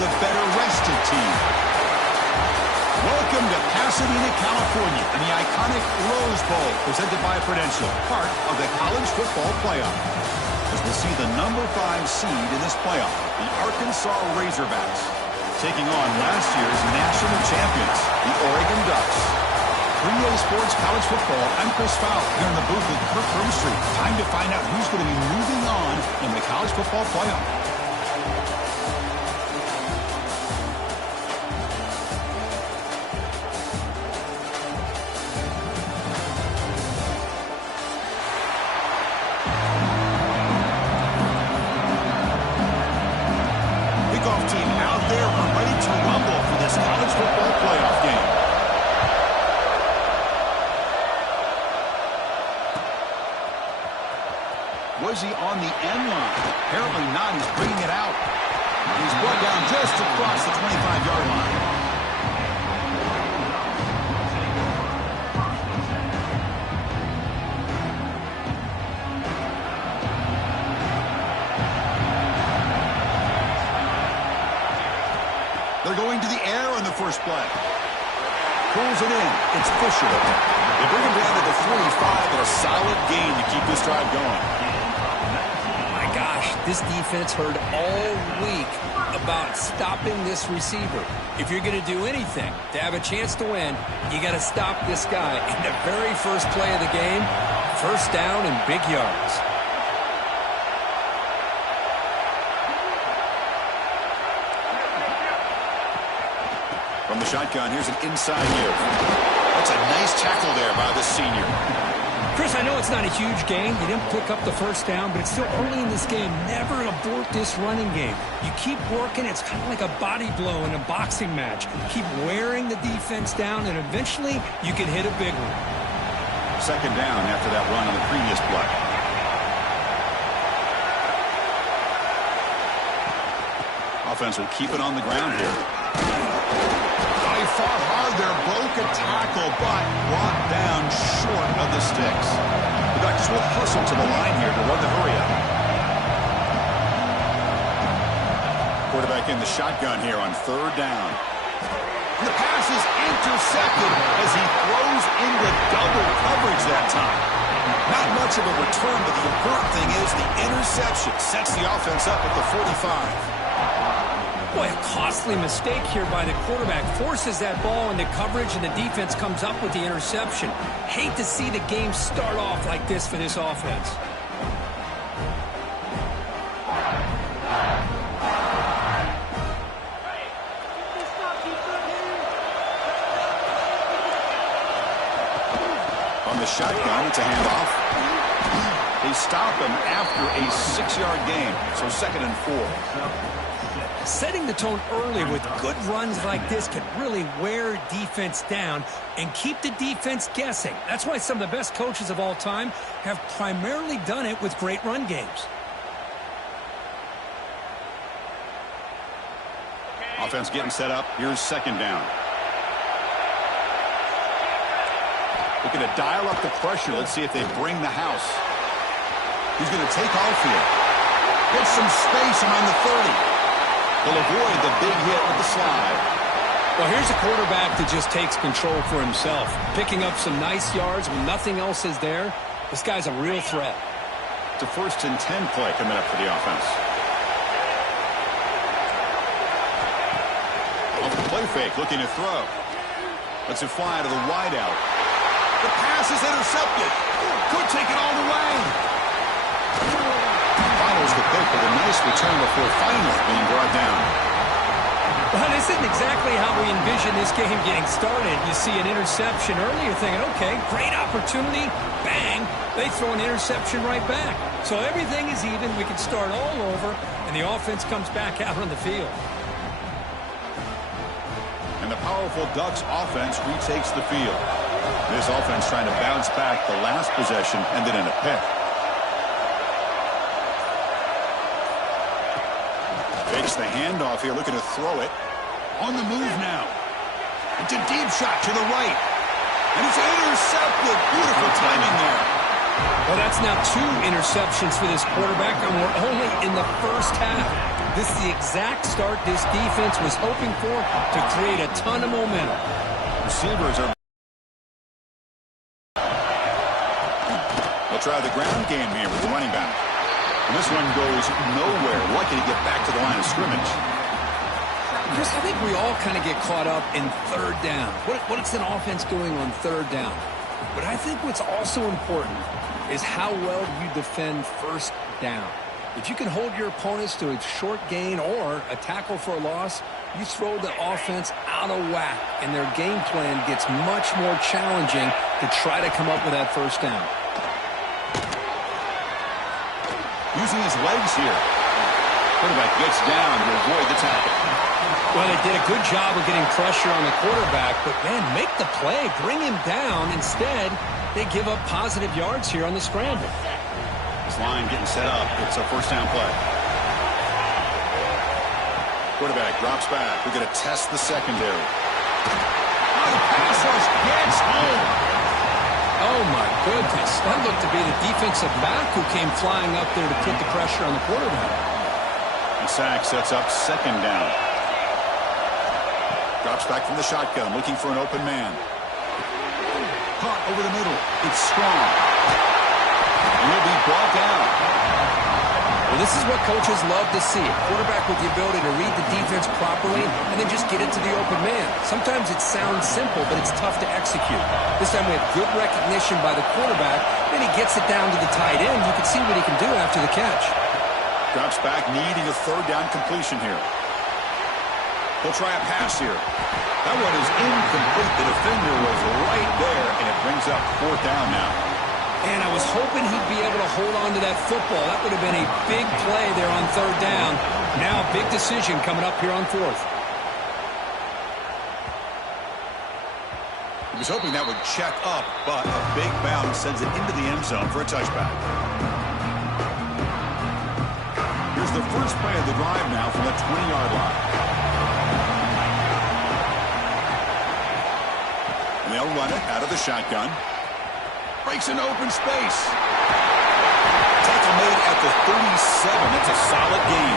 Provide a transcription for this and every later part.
the better rested team. Welcome to Pasadena, California, and the iconic Rose Bowl, presented by Prudential, part of the college football playoff. As we'll see the number 5 seed in this playoff, the Arkansas Razorbacks, taking on last year's national champions, the Oregon Ducks. 3A Sports College Football, I'm Chris Fowl, here in the booth with Kirk Broomstreet. Time to find out who's going to be moving on in the college football playoff. Kickoff team out there and ready to rumble for this college football playoff game. Was he on the end line? Apparently not. He's bringing it out. He's brought down just across the 25-yard line. They're going to the air on the first play. Pulls it in. It's Fisher. They bring him down to the 45 and a solid gain to keep this drive going. This defense heard all week about stopping this receiver. If you're going to do anything to have a chance to win, you got to stop this guy. In the very first play of the game, first down and big yards. From the shotgun, here's an inside give. That's a nice tackle there by the senior. Chris, I know it's not a huge gain. You didn't pick up the first down, but it's still early in this game. Never abort this running game. You keep working. It's kind of like a body blow in a boxing match. Keep wearing the defense down, and eventually you can hit a big one. Second down after that run on the previous play. Offense will keep it on the ground here. They fought hard there, broke a tackle, but brought down short of the sticks. The Ducks will hustle to the line here to run the hurry-up. Quarterback in the shotgun here on third down. And the pass is intercepted as he throws into double coverage that time. Not much of a return, but the important thing is the interception sets the offense up at the 45. Boy, a costly mistake here by the quarterback. Forces that ball into coverage, and the defense comes up with the interception. Hate to see the game start off like this for this offense. On the shotgun, it's a handoff. They stop him after a 6-yard gain, so 2nd and 4. Setting the tone early with good runs like this can really wear defense down and keep the defense guessing. That's why some of the best coaches of all time have primarily done it with great run games. Offense getting set up. Here's second down. Looking to dial up the pressure. Let's see if they bring the house. He's going to take off here. Get some space around the 30. They'll avoid the big hit with the slide. Well, here's a quarterback that just takes control for himself. Picking up some nice yards when nothing else is there. This guy's a real threat. It's a 1st and 10 play coming up for the offense. Off the play fake, looking to throw. Lets it fly to the wideout. The pass is intercepted. Could take it all the way. Follows the pick with a nice return before finally being brought down. Well, this isn't exactly how we envision this game getting started. You see an interception early, you're thinking, okay, great opportunity, bang, they throw an interception right back. So everything is even, we can start all over, and the offense comes back out on the field. And the powerful Ducks offense retakes the field. This offense trying to bounce back the last possession, ended in a pick. Fakes the handoff here, looking to throw it. On the move now. It's a deep shot to the right. And it's intercepted. Beautiful timing there. Well, that's now 2 interceptions for this quarterback, and we're only in the first half. This is the exact start this defense was hoping for to create a ton of momentum. Receivers are... They'll try the ground game here with the running back. And this one goes nowhere. Lucky to get back to the line of scrimmage. Chris, I think we all kind of get caught up in third down. What is an offense doing on third down? But I think what's also important is how well you defend first down. If you can hold your opponents to a short gain or a tackle for a loss, you throw the offense out of whack, and their game plan gets much more challenging to try to come up with that first down. Using his legs here. Quarterback gets down to avoid the tackle. Well, they did a good job of getting pressure on the quarterback, but, man, make the play. Bring him down. Instead, they give up positive yards here on the scramble. This line getting set up. It's a first down play. Quarterback drops back. We're going to test the secondary. Oh, the pass rush gets home. Oh, my goodness. That looked to be the defensive back who came flying up there to put the pressure on the quarterback. And sack sets up second down. Drops back from the shotgun, looking for an open man. Caught over the middle. It's strong. And he'll be brought down. Well, this is what coaches love to see. A quarterback with the ability to read the defense properly and then just get it to the open man. Sometimes it sounds simple, but it's tough to execute. This time we have good recognition by the quarterback. Then he gets it down to the tight end. You can see what he can do after the catch. Drops back, needing a third down completion here. He'll try a pass here. That one is incomplete. The defender was right there, and it brings up fourth down now. And I was hoping he'd be able to hold on to that football. That would have been a big play there on third down. Now a big decision coming up here on fourth. He was hoping that would check up, but a big bounce sends it into the end zone for a touchback. Here's the first play of the drive now from the 20-yard line. And they'll run it out of the shotgun. Breaks into open space. Tackle made at the 37. That's a solid gain.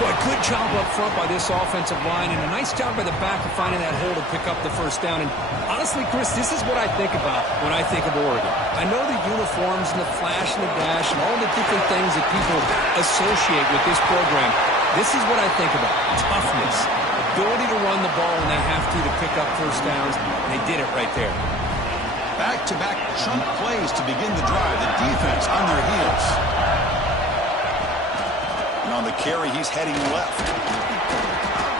Boy, good job up front by this offensive line, and a nice job by the back of finding that hole to pick up the first down. And honestly, Chris, this is what I think about when I think of Oregon. I know the uniforms and the flash and the dash and all the different things that people associate with this program. This is what I think about. Toughness, ability to run the ball when they have to pick up first downs, and they did it right there. Back-to-back chunk plays to begin the drive. The defense on their heels. And on the carry, he's heading left.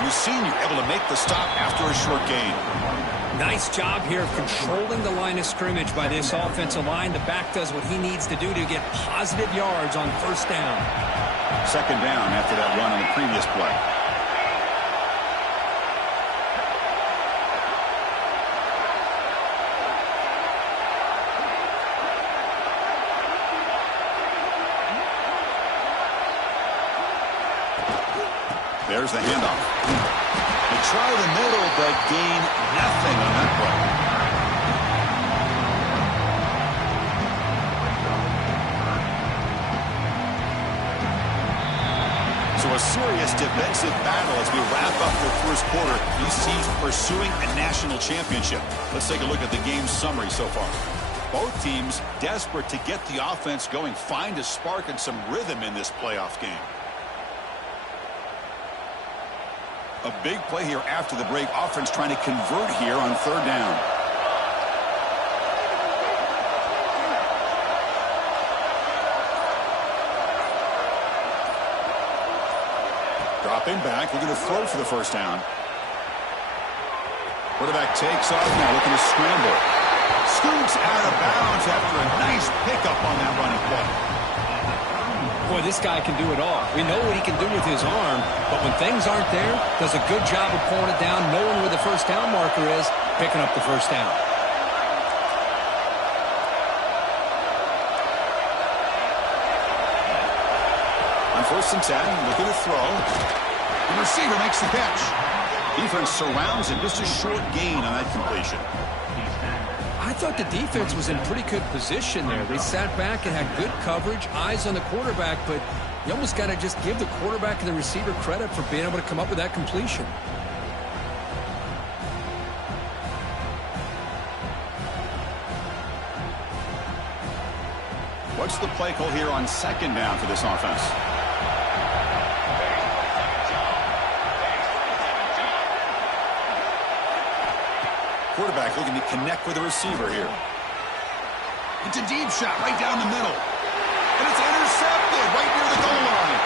The senior able to make the stop after a short gain. Nice job here of controlling the line of scrimmage by this offensive line. The back does what he needs to do to get positive yards on first down. Second down after that run on the previous play. There's the handoff. They try the middle, but gain nothing on that play. So a serious defensive battle as we wrap up the first quarter. These teams pursuing a national championship. Let's take a look at the game summary so far. Both teams desperate to get the offense going, find a spark and some rhythm in this playoff game. A big play here after the break. Offense trying to convert here on third down. Dropping back, looking to throw for the first down. Quarterback takes off now, looking to scramble. Scoots out of bounds after a nice pickup on that running play. Boy, this guy can do it all. We know what he can do with his arm, but when things aren't there, does a good job of pulling it down, knowing where the first down marker is, picking up the first down. On 1st and 10, looking to throw. The receiver makes the catch. Defense surrounds him. Just a short gain on that completion. I thought the defense was in pretty good position there. They sat back and had good coverage, eyes on the quarterback, but you almost got to just give the quarterback and the receiver credit for being able to come up with that completion. What's the play call here on second down for this offense? Quarterback looking to connect with the receiver here. It's a deep shot right down the middle. And it's intercepted right near the goal line.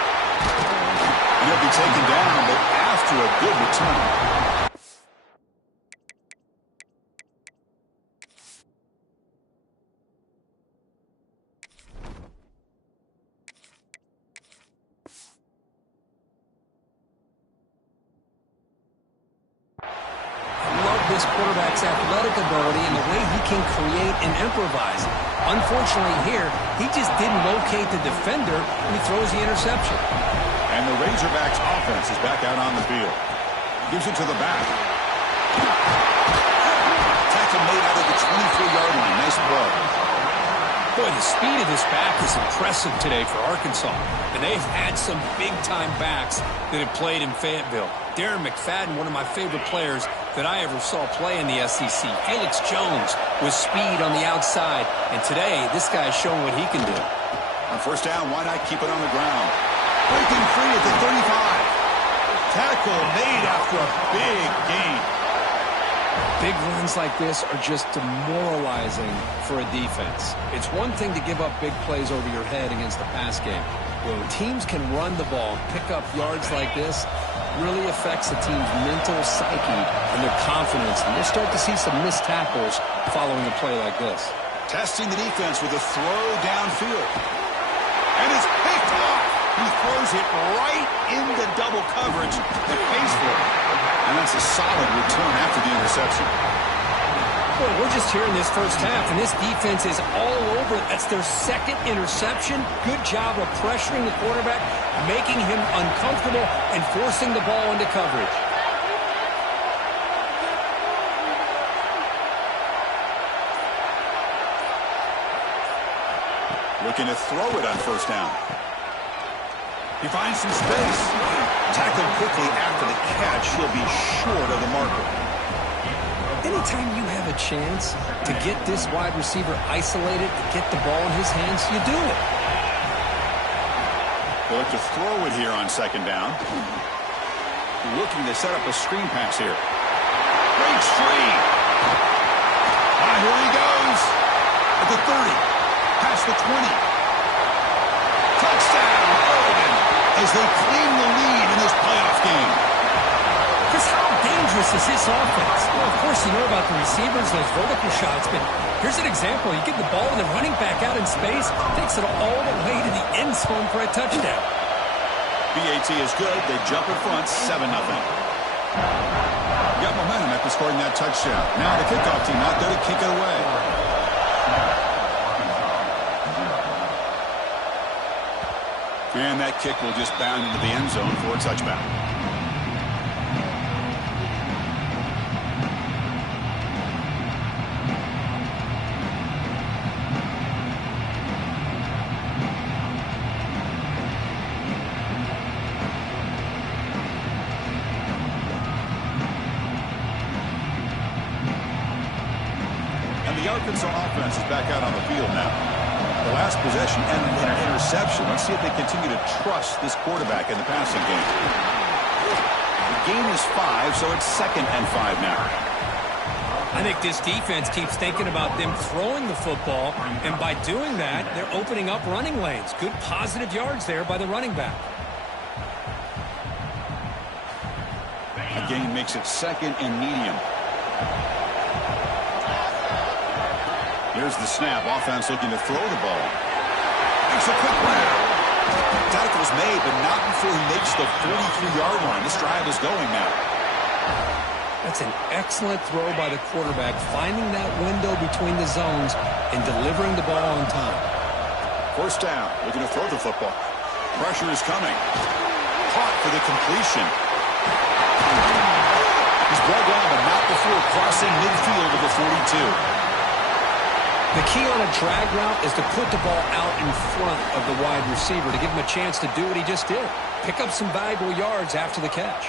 And he'll be taken down, but after a good return. This quarterback's athletic ability and the way he can create and improvise. Unfortunately here, he just didn't locate the defender and he throws the interception. And the Razorbacks offense is back out on the field. Gives it to the back. Tackle made out of the 23-yard line. Nice play. Boy, the speed of this back is impressive today for Arkansas. And they've had some big-time backs that have played in Fayetteville. Darren McFadden, one of my favorite players that I ever saw play in the SEC. Felix Jones with speed on the outside. And today, this guy's showing what he can do. On first down, why not keep it on the ground? Breaking free at the 35. Tackle made after a big gain. Big runs like this are just demoralizing for a defense. It's one thing to give up big plays over your head against the pass game. When teams can run the ball, pick up yards like this, really affects the team's mental psyche and their confidence. And we'll start to see some missed tackles following a play like this. Testing the defense with a throw downfield. And it's picked off. He throws it right into double coverage that pays for it. And that's a solid return after the interception. Boy, we're just here in this first half, and this defense is all over. That's their second interception. Good job of pressuring the quarterback, making him uncomfortable, and forcing the ball into coverage. Looking to throw it on first down. He finds some space. Tackled quickly after the catch. He'll be short of the marker. Anytime you have a chance to get this wide receiver isolated, to get the ball in his hands, you do it. They'll look to throw it here on second down. Looking to set up a screen pass here. Breaks free. Here he goes. At the 30. Past the 20. Touchdown, Oregon, as they claim the lead in this playoff game. Chris, how dangerous is this offense? Well, of course, you know about the receivers, those vertical shots, but here's an example. You get the ball and the running back out in space, takes it all the way to the end zone for a touchdown. BAT is good. They jump in front, 7-0. Got momentum after scoring that touchdown. Now the kickoff team out there to kick it away. And that kick will just bound into the end zone for a touchback. And the Arkansas offense is back out on the field now. The last possession ended in an interception. Let's see if they continue to trust this quarterback in the passing game. The gain is 5, so it's 2nd and 5 now. I think this defense keeps thinking about them throwing the football, and by doing that, they're opening up running lanes. Good positive yards there by the running back. A gain makes it 2nd and medium. Here's the snap. Offense looking to throw the ball. Makes a quick grab. Tackle's made, but not before he makes the 43-yard line. This drive is going now. That's an excellent throw by the quarterback, finding that window between the zones and delivering the ball on time. First down. Looking to throw the football. Pressure is coming. Caught for the completion. He's brought down, but not before crossing midfield of the 42. The key on a drag route is to put the ball out in front of the wide receiver to give him a chance to do what he just did. Pick up some valuable yards after the catch.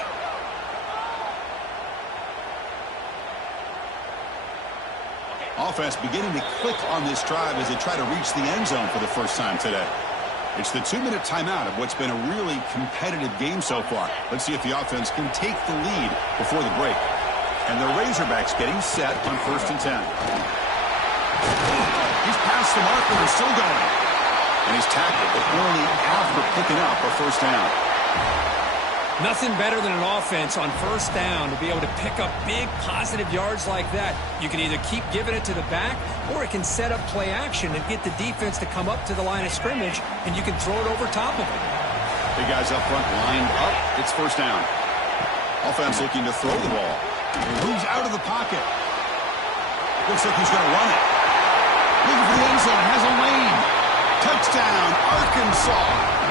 Offense beginning to click on this drive as they try to reach the end zone for the first time today. It's the 2-minute timeout of what's been a really competitive game so far. Let's see if the offense can take the lead before the break. And the Razorbacks getting set on 1st and 10. He's past the mark, but he's still going. And he's tackled, but only after picking up a first down. Nothing better than an offense on 1st down to be able to pick up big positive yards like that. You can either keep giving it to the back, or it can set up play action and get the defense to come up to the line of scrimmage, and you can throw it over top of them. Big guys up front lined up. It's 1st down. Offense looking to throw the ball. He moves out of the pocket. Looks like he's going to run it. Looking for the end zone. Has a lane. Touchdown, Arkansas,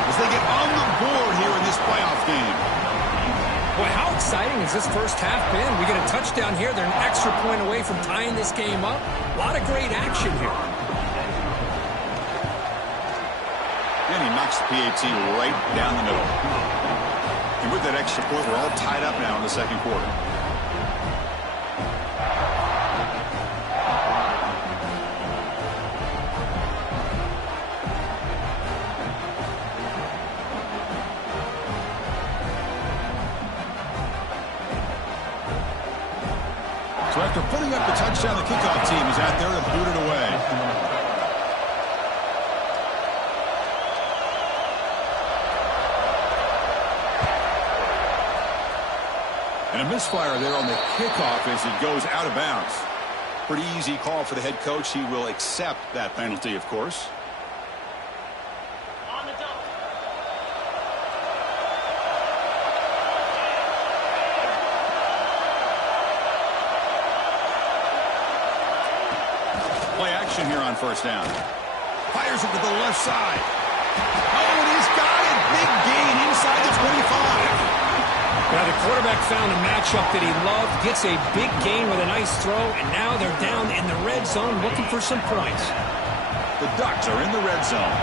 as they get on the board here in this playoff game. Boy, how exciting has this first half been? We get a touchdown here. They're an extra point away from tying this game up. A lot of great action here. And he knocks the PAT right down the middle. And with that extra point, we're all tied up now in the 2nd quarter. So after putting up the touchdown, the kickoff team is out there to boot it away. And a misfire there on the kickoff as it goes out of bounds. Pretty easy call for the head coach. He will accept that penalty, of course. Play action here on 1st down. Fires it to the left side. Oh, and he's got it. Big gain inside the 25. Now the quarterback found a matchup that he loved, gets a big gain with a nice throw, and now they're down in the red zone looking for some points. The Ducks are in the red zone.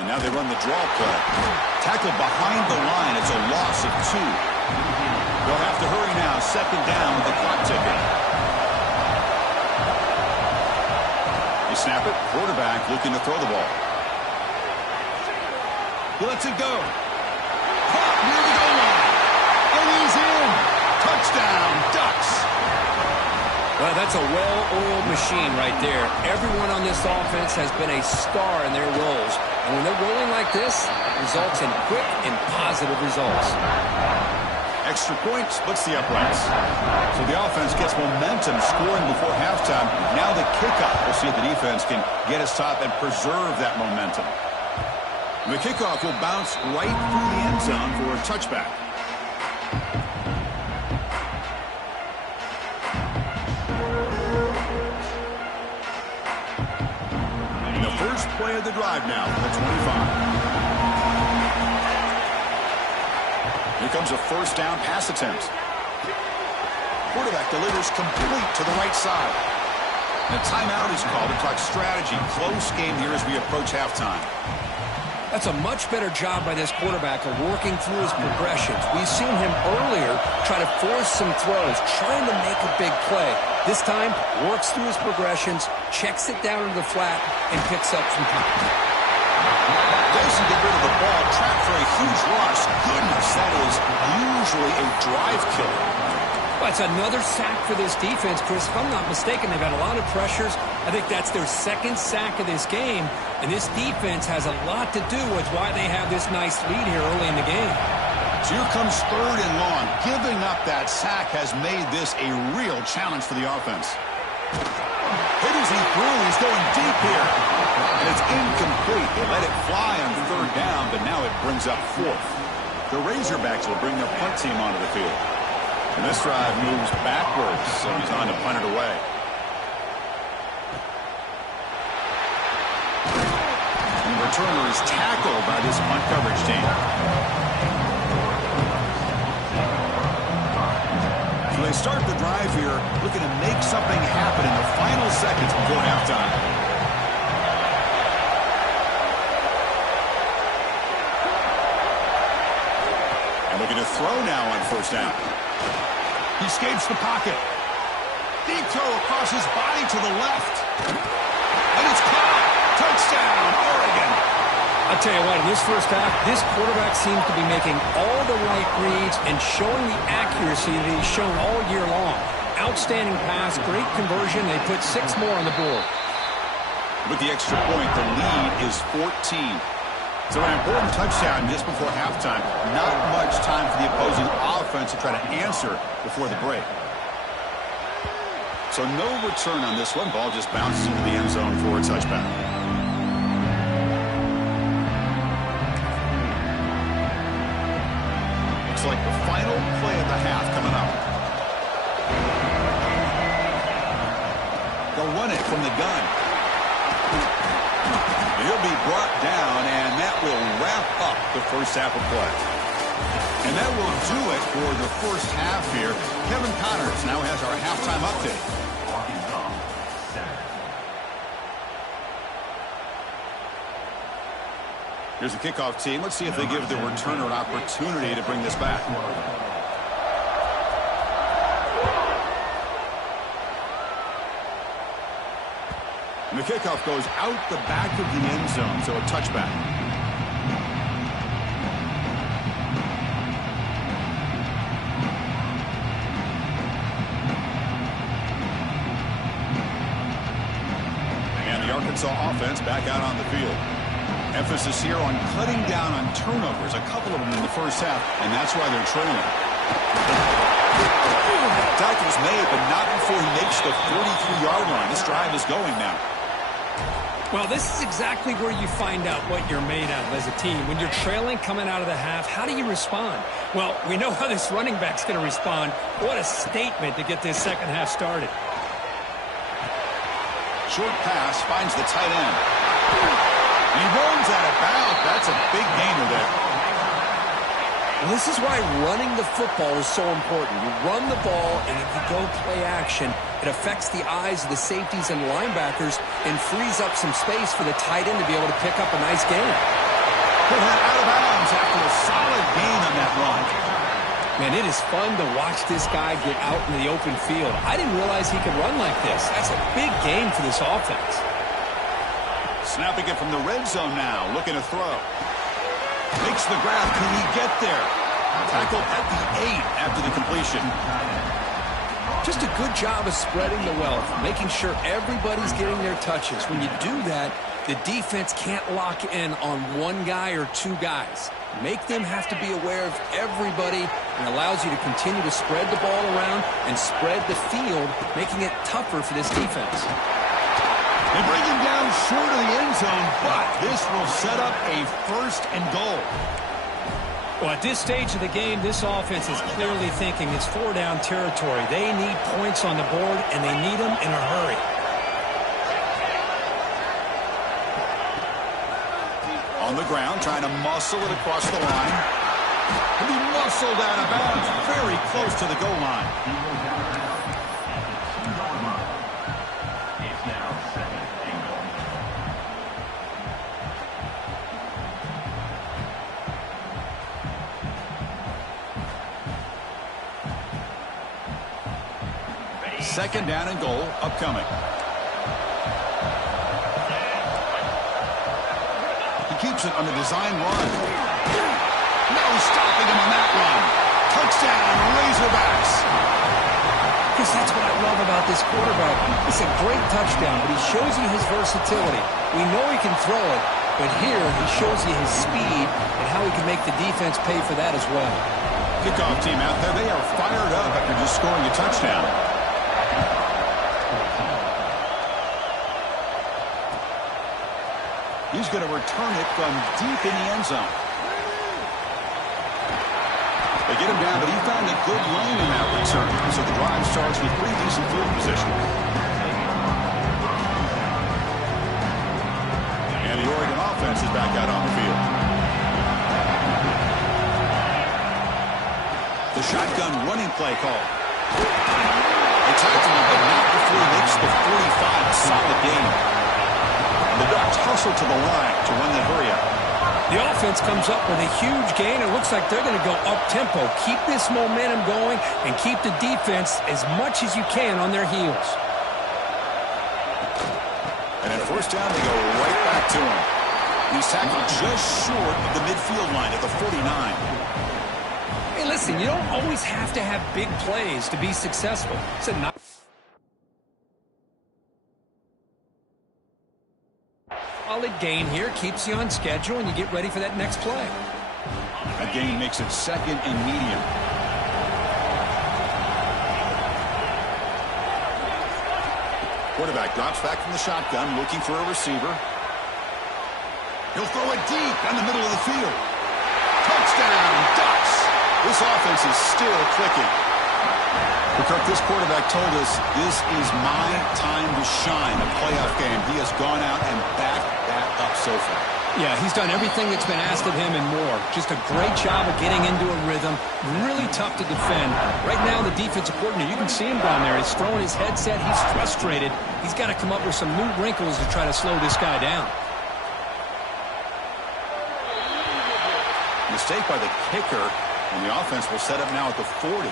And now they run the draw play. Tackled behind the line. It's a loss of 2. They'll have to hurry now. 2nd down with the clock ticking. They snap it. Quarterback looking to throw the ball. He lets it go. Caught near the goal line. And he's in. Touchdown, Ducks. Well, that's a well-oiled machine right there. Everyone on this offense has been a star in their roles. And when they're rolling like this, it results in quick and positive results. Extra point splits the uprights. So the offense gets momentum scoring before halftime. Now the kickoff. We'll see if the defense can get a stop and preserve that momentum. And the kickoff will bounce right through the end zone for a touchback. And the first play of the drive now for the 25. Here comes a 1st down pass attempt. Quarterback delivers complete to the right side. And a timeout is called to talk strategy. Close game here as we approach halftime. That's a much better job by this quarterback of working through his progressions. We've seen him earlier try to force some throws, trying to make a big play. This time, works through his progressions, checks it down into the flat, and picks up some time. Doesn't get rid of the ball, trapped for a huge loss. Goodness, that is usually a drive killer. Well, it's another sack for this defense, Chris. If I'm not mistaken, they've had a lot of pressures. I think that's their 2nd sack of this game. And this defense has a lot to do with why they have this nice lead here early in the game. So here comes 3rd and long. Giving up that sack has made this a real challenge for the offense. Hit as he threw. He's going deep here. And it's incomplete. They let it fly on 3rd down, but now it brings up 4th. The Razorbacks will bring their punt team onto the field. And this drive moves backwards, so he's on to punt it away. And the returner is tackled by this punt coverage team. So they they start the drive here, looking to make something happen in the final seconds before halftime. And looking to throw now on first down. He escapes the pocket. Deep throw across his body to the left. And it's caught. Touchdown, Oregon. I'll tell you what, in this first half, this quarterback seems to be making all the right reads and showing the accuracy that he's shown all year long. Outstanding pass, great conversion. They put 6 more on the board. With the extra point, the lead is 14. So an important touchdown just before halftime. Not much time for the opposing offense to try to answer before the break. So no return on this one. Ball just bounces into the end zone for a touchback. Looks like the final play of the half coming up. They'll run it from the gun. He'll be brought down, and that will wrap up the first half of play. And that will do it for the first half here. Kevin Connors now has our halftime update. Here's the kickoff team. Let's see if they give the returner an opportunity to bring this back. And the kickoff goes out the back of the end zone, so a touchback. And the Arkansas offense back out on the field. Emphasis here on cutting down on turnovers, a couple of them in the first half, and that's why they're trailing. Tackle's made, but not before he makes the 43-yard line. This drive is going now. Well, this is exactly where you find out what you're made of as a team. When you're trailing coming out of the half, how do you respond? Well, we know how this running back's going to respond. What a statement to get this second half started. Short pass finds the tight end. And he runs out of bounds. That's a big gainer there. Well, this is why running the football is so important. You run the ball, and if you go play action, it affects the eyes of the safeties and linebackers and frees up some space for the tight end to be able to pick up a nice gain. Put that out of bounds after a solid gain on that run. Man, it is fun to watch this guy get out in the open field. I didn't realize he could run like this. That's a big gain for this offense. Snapping it from the red zone now, looking to throw. Makes the grab. Can he get there? Tackle at the 8 after the completion. Just a good job of spreading the wealth, making sure everybody's getting their touches. When you do that, the defense can't lock in on one guy or two guys. Make them have to be aware of everybody, and allows you to continue to spread the ball around and spread the field, making it tougher for this defense. They bring him down short of the end zone, but this will set up a 1st and goal. Well, at this stage of the game, this offense is clearly thinking it's 4-down territory. They need points on the board, and they need them in a hurry. On the ground, trying to muscle it across the line. He'll be muscled out of bounds, very close to the goal line. Second down and goal upcoming. He keeps it on the design run. No stopping him on that run. Touchdown, Razorbacks. Because that's what I love about this quarterback. It's a great touchdown, but he shows you his versatility. We know he can throw it, but here he shows you his speed and how he can make the defense pay for that as well. Kickoff team out there, they are fired up after just scoring a touchdown. He's going to return it from deep in the end zone. They get him down, but he found a good lane in that return. So the drive starts with pretty decent field position. And the Oregon offense is back out on the field. The shotgun running play call. They tackled him, but not before he makes the 45. A solid gain. And the Ducks hustle to the line to run the hurry up. The offense comes up with a huge gain. It looks like they're going to go up-tempo. Keep this momentum going and keep the defense as much as you can on their heels. And at first down, they go right back to him. He's tackled just short of the midfield line at the 49. Hey, listen, you don't always have to have big plays to be successful. It's a nice solid gain here, keeps you on schedule, and you get ready for that next play. That gain makes it second and medium. Quarterback drops back from the shotgun, looking for a receiver. He'll throw it deep down the middle of the field. Touchdown, Ducks! This offense is still clicking. Kirk, this quarterback told us this is my time to shine, a playoff game. He has gone out and backed that up so far. Yeah, he's done everything that's been asked of him and more. Just a great job of getting into a rhythm. Really tough to defend. Right now, the defensive coordinator, you can see him down there. He's throwing his headset. He's frustrated. He's got to come up with some new wrinkles to try to slow this guy down. Mistake by the kicker, and the offense will set up now at the 40.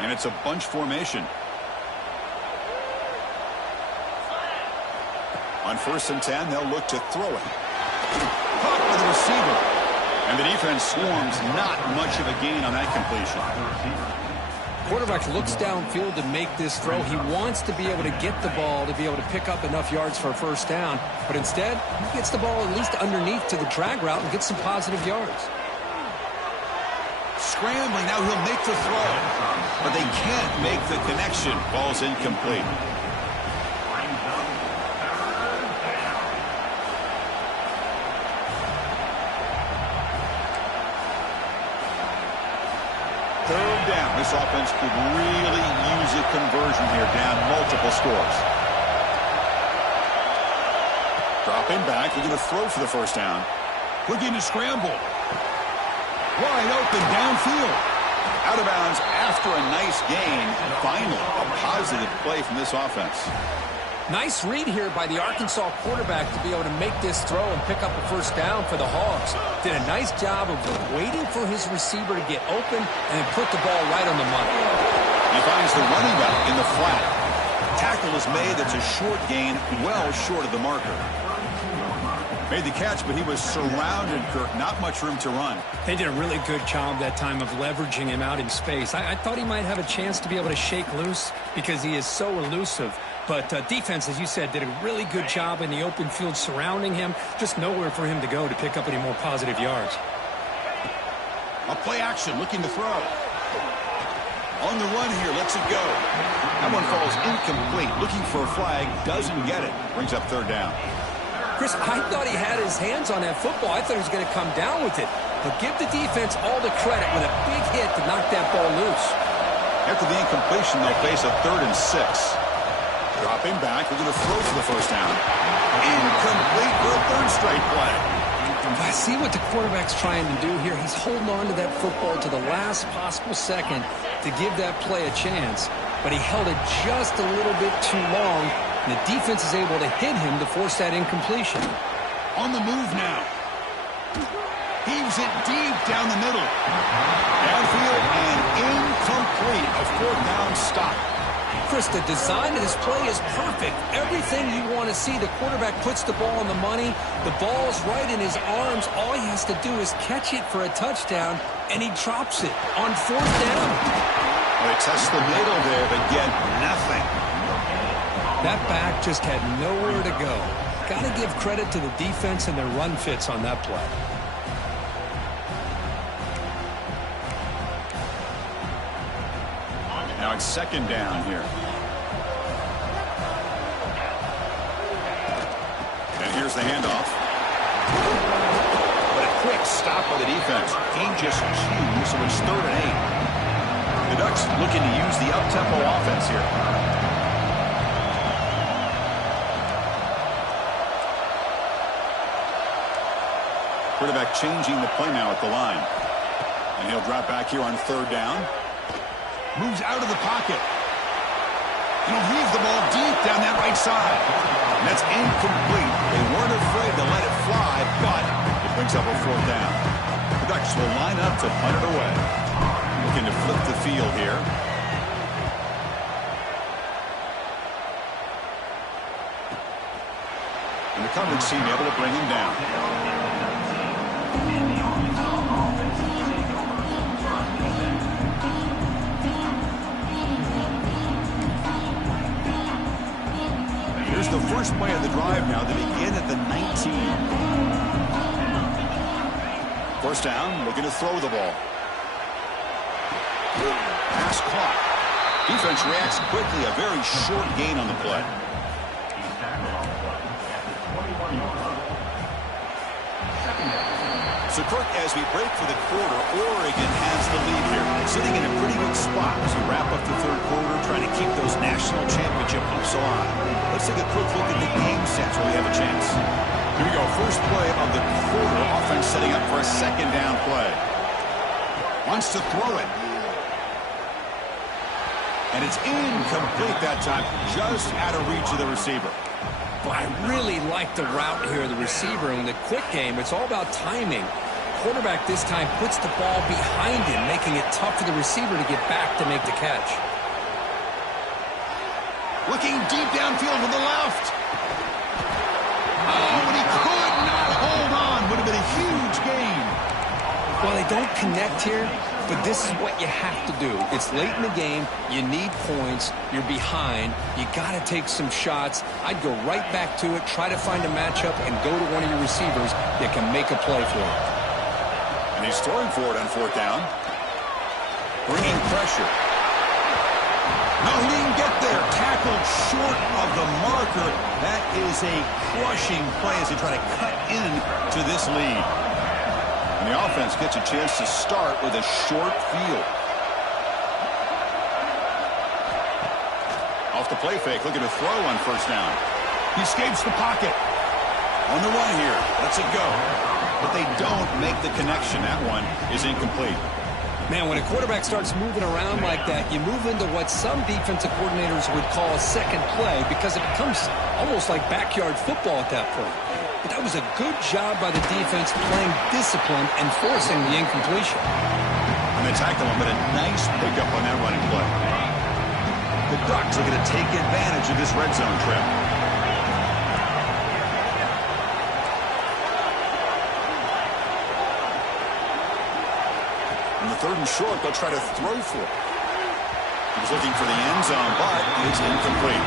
And it's a bunch formation. On 1st and 10, they'll look to throw it. Caught by the receiver. And the defense swarms, not much of a gain on that completion. Quarterback looks downfield to make this throw. He wants to be able to get the ball to be able to pick up enough yards for a first down. But instead, he gets the ball at least underneath to the drag route and gets some positive yards. Scrambling, now he'll make the throw. But they can't make the connection. Ball's incomplete. Third down. This offense could really use a conversion here, down multiple scores. Dropping back, looking to throw for the first down. Looking to scramble. Wide open downfield. Out of bounds after a nice gain. Finally, a positive play from this offense. Nice read here by the Arkansas quarterback to be able to make this throw and pick up a first down for the Hogs. Did a nice job of waiting for his receiver to get open and then put the ball right on the money. He finds the running back in the flat. Tackle is made. That's a short gain, well short of the marker. Made the catch, but he was surrounded, Kirk. Not much room to run. They did a really good job that time of leveraging him out in space. I thought he might have a chance to be able to shake loose because he is so elusive. But defense, as you said, did a really good job in the open field surrounding him. Just nowhere for him to go to pick up any more positive yards. A play action, looking to throw. On the run here, lets it go. That one falls incomplete. Looking for a flag, doesn't get it. Brings up third down. Chris, I thought he had his hands on that football. I thought he was going to come down with it. But give the defense all the credit with a big hit to knock that ball loose. After the incompletion, they'll face a 3rd and 6. Dropping back, we're going to throw for the first down. Incomplete for a 3rd straight play. I see what the quarterback's trying to do here. He's holding on to that football to the last possible second to give that play a chance. But he held it just a little bit too long. And the defense is able to hit him to force that incompletion. On the move now. Heaves it deep down the middle. Downfield and incomplete. A 4th down stop. Chris, the design of this play is perfect. Everything you want to see. The quarterback puts the ball on the money. The ball's right in his arms. All he has to do is catch it for a touchdown, and he drops it on 4th down. They test the middle there, but get nothing. That back just had nowhere to go. Got to give credit to the defense and their run fits on that play. Now it's 2nd down here. And here's the handoff. But a quick stop by the defense. Game just queued, so it's 3rd and 8. The Ducks looking to use the up-tempo offense here. Quarterback changing the play now at the line. And he'll drop back here on third down. Moves out of the pocket. And he'll heave the ball deep down that right side. And that's incomplete. They weren't afraid to let it fly, but it brings up a fourth down. The Ducks will line up to punt it away. Looking to flip the field here. And the coverage team able to bring him down. Here's the first play of the drive now. They begin at the 19. First down, looking to throw the ball. Pass caught. Defense reacts quickly. A very short gain on the play. So, Kirk, as we break for the quarter, Oregon has the lead here. Sitting in a pretty good spot as we wrap up the third quarter, trying to keep those national championship hopes alive. Let's take a quick look at the game sets where we have a chance. Here we go. First play of the quarter. Offense setting up for a second down play. Wants to throw it. And it's incomplete that time. Just out of reach of the receiver. But I really like the route here of the receiver. In the quick game, it's all about timing. Quarterback this time puts the ball behind him, making it tough for the receiver to get back to make the catch. Looking deep downfield to the left. Oh, but he could not hold on. Would have been a huge gain. Well, they don't connect here, but this is what you have to do. It's late in the game. You need points. You're behind. You got to take some shots. I'd go right back to it, try to find a matchup, and go to one of your receivers that can make a play for it. And he's throwing for it on fourth down. Bringing pressure. No, he didn't get there. Tackled short of the marker. That is a crushing play as they try to cut in to this lead. And the offense gets a chance to start with a short field. Off the play fake, looking to throw on first down. He escapes the pocket. On the run here, lets it go. But they don't make the connection. That one is incomplete. Man, when a quarterback starts moving around like that, you move into what some defensive coordinators would call a second play because it becomes almost like backyard football at that point. But that was a good job by the defense playing discipline and forcing the incompletion. And they tackle him, but a nice pickup on that running play. The Ducks are going to take advantage of this red zone trip. Third and short, they'll try to throw for it. He was looking for the end zone, but it's incomplete.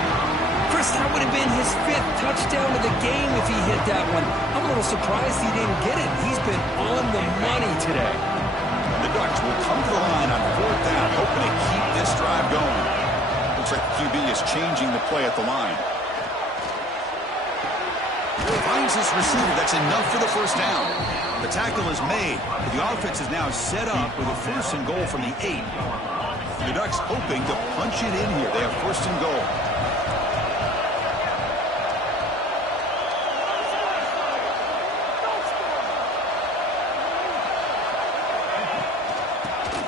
Chris, that would have been his 5th touchdown of the game if he hit that one. I'm a little surprised he didn't get it. He's been on the money today. And the Ducks will come to the line on fourth down, hoping to keep this drive going. Looks like QB is changing the play at the line. Finds his receiver. That's enough for the first down. The tackle is made. The offense is now set up with a first and goal from the 8. The Ducks hoping to punch it in here. They have first and goal.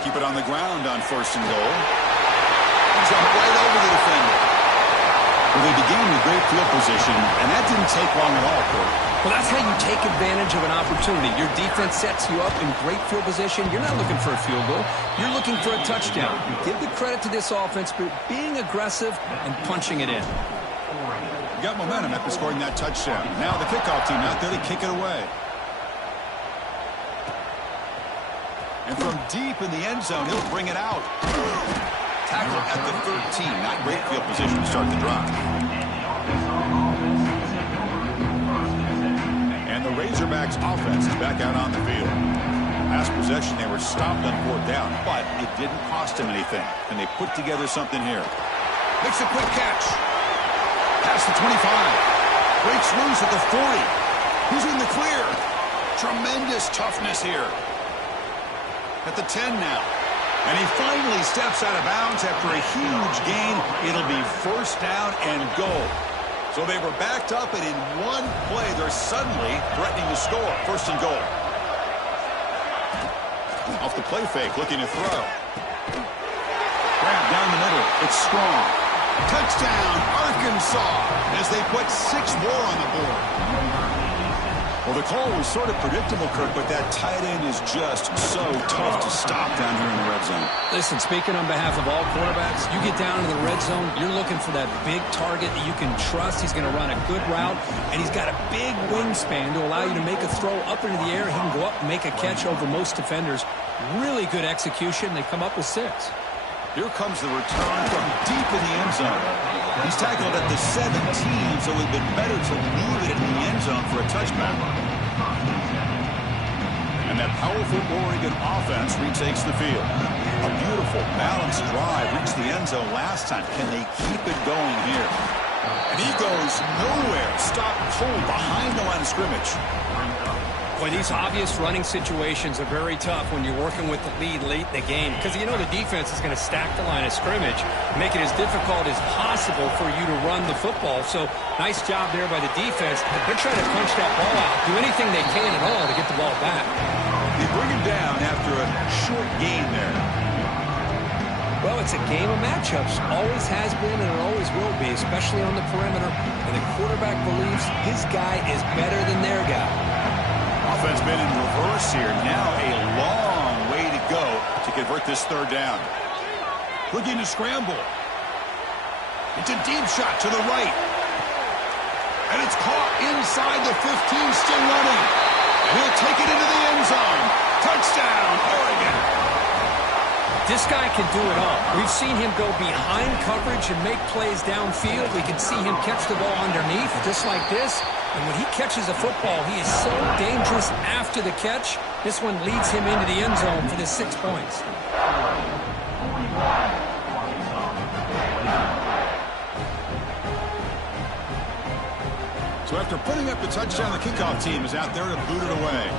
Keep it on the ground on first and goal. Jump right over the defender. Well, they began with great field position, and that didn't take long at all, Kurt. Well, that's how you take advantage of an opportunity. Your defense sets you up in great field position. You're not looking for a field goal. You're looking for a touchdown. You give the credit to this offense for being aggressive and punching it in. Got momentum after scoring that touchdown. Now the kickoff team out there to kick it away. And from deep in the end zone, he'll bring it out. Tackle at the 13. Not great field position to start the drive. And the Razorbacks offense is back out on the field. Last possession, they were stopped on fourth down, but it didn't cost them anything. And they put together something here. Makes a quick catch. Past the 25. Breaks loose at the 40. Who's in the clear? Tremendous toughness here. At the 10 now. And he finally steps out of bounds after a huge gain. It'll be first down and goal. So they were backed up, and in one play, they're suddenly threatening to score. First and goal. Off the play fake, looking to throw. Grab down the middle. It's strong. Touchdown, Arkansas, as they put 6 more on the board. Well, the call was sort of predictable, Kirk, but that tight end is just so tough to stop down here in the red zone. Listen, speaking on behalf of all quarterbacks, you get down into the red zone, you're looking for that big target that you can trust. He's going to run a good route, and he's got a big wingspan to allow you to make a throw up into the air. He can go up and make a catch over most defenders. Really good execution. They come up with 6. Here comes the return from deep in the end zone. He's tackled at the 17, so it would have been better to leave it in the end zone for a touchback. And that powerful Oregon offense retakes the field. A beautiful, balanced drive reached the end zone last time. Can they keep it going here? And he goes nowhere. Stopped cold behind the line of scrimmage. Boy, these obvious running situations are very tough when you're working with the lead late in the game because you know the defense is going to stack the line of scrimmage, make it as difficult as possible for you to run the football. So nice job there by the defense. They're trying to punch that ball out, do anything they can at all to get the ball back. They bring him down after a short gain there. Well, it's a game of matchups. Always has been and it always will be, especially on the perimeter. And the quarterback believes his guy is better than their guy. Offense been in reverse here. Now a long way to go to convert this 3rd down. Looking to scramble. It's a deep shot to the right. And it's caught inside the 15, still running. And he'll take it into the end zone. Touchdown, Oregon. This guy can do it all. We've seen him go behind coverage and make plays downfield. We can see him catch the ball underneath, just like this. And when he catches a football, he is so dangerous after the catch. This one leads him into the end zone for the 6 points. So after putting up the touchdown, the kickoff team is out there to boot it away.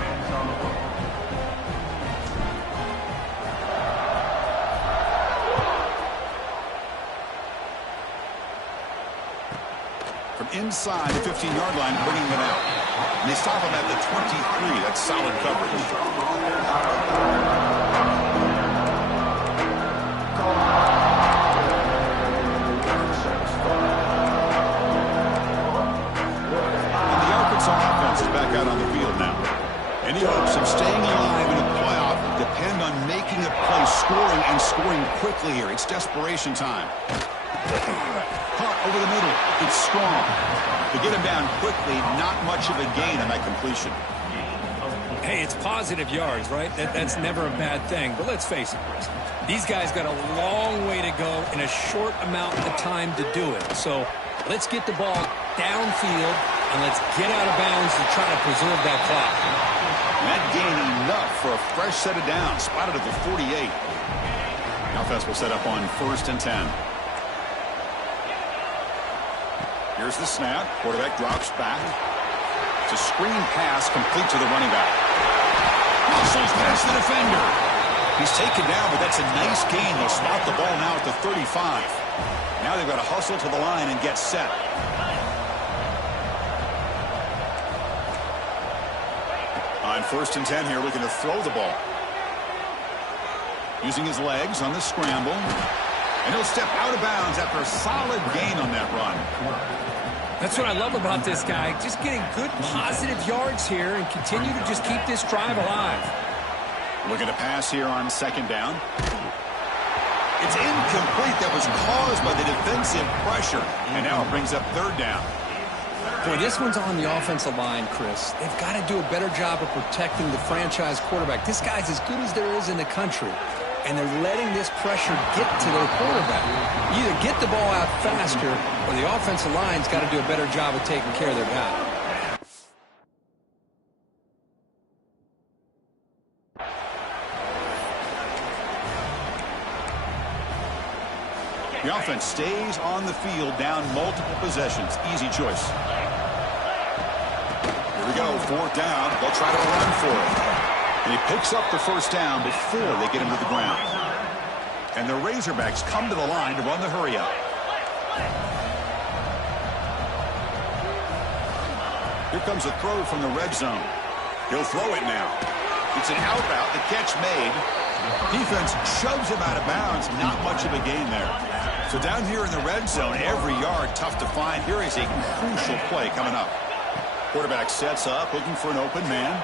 From inside the 15-yard line, bringing them out. And they stop him at the 23. That's solid coverage. And the Arkansas offense is back out on the field now. Any hopes of staying alive in a playoff depend on making a play, scoring, and scoring quickly here. It's desperation time. Caught over the middle. It's strong. To get him down quickly, not much of a gain on that completion. Hey, it's positive yards, right? That's never a bad thing. But let's face it, Chris. These guys got a long way to go in a short amount of time to do it. So let's get the ball downfield, and let's get out of bounds to try to preserve that clock. That gain enough for a fresh set of downs. Spotted at the 48. The offense will set up on 1st and 10. Here's the snap. Quarterback drops back. It's a screen pass complete to the running back. Muscles past the defender. He's taken down, but that's a nice gain. They'll spot the ball now at the 35. Now they've got to hustle to the line and get set. On 1st and 10 here, looking to throw the ball. Using his legs on the scramble. And he'll step out of bounds after a solid gain on that run. That's what I love about this guy. Just getting good positive yards here and continue to just keep this drive alive. Looking to pass here on 2nd down. It's incomplete. That was caused by the defensive pressure. And now it brings up 3rd down. Boy, this one's on the offensive line, Chris. They've got to do a better job of protecting the franchise quarterback. This guy's as good as there is in the country. And they're letting this pressure get to their quarterback. You either get the ball out faster, or the offensive line's got to do a better job of taking care of their guy. The offense stays on the field, down multiple possessions. Easy choice. Here we go, 4th down. They'll try to run for it. And he picks up the 1st down before they get him to the ground. And the Razorbacks come to the line to run the hurry up. Here comes a throw from the red zone. He'll throw it now. It's an out route, the catch made. Defense shoves him out of bounds. Not much of a gain there. So down here in the red zone, every yard tough to find. Here is a crucial play coming up. Quarterback sets up, looking for an open man.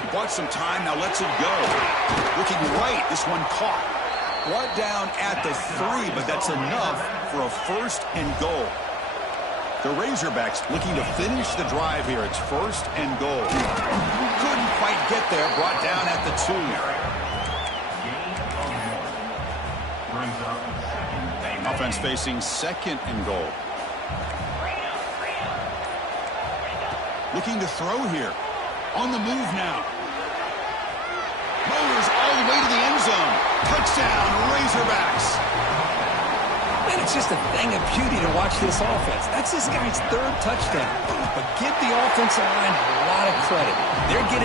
He bought some time, now lets it go. Looking right, this one caught. Brought down at the 3, but that's enough for a 1st and goal. The Razorbacks looking to finish the drive here. It's 1st and goal. Couldn't quite get there, brought down at the 2. Offense facing 2nd and goal. Looking to throw here. On the move now. Motors all the way to the end zone. Touchdown, Razorbacks. Man, it's just a thing of beauty to watch this offense. That's this guy's 3rd touchdown. But give the offensive line a lot of credit. They're getting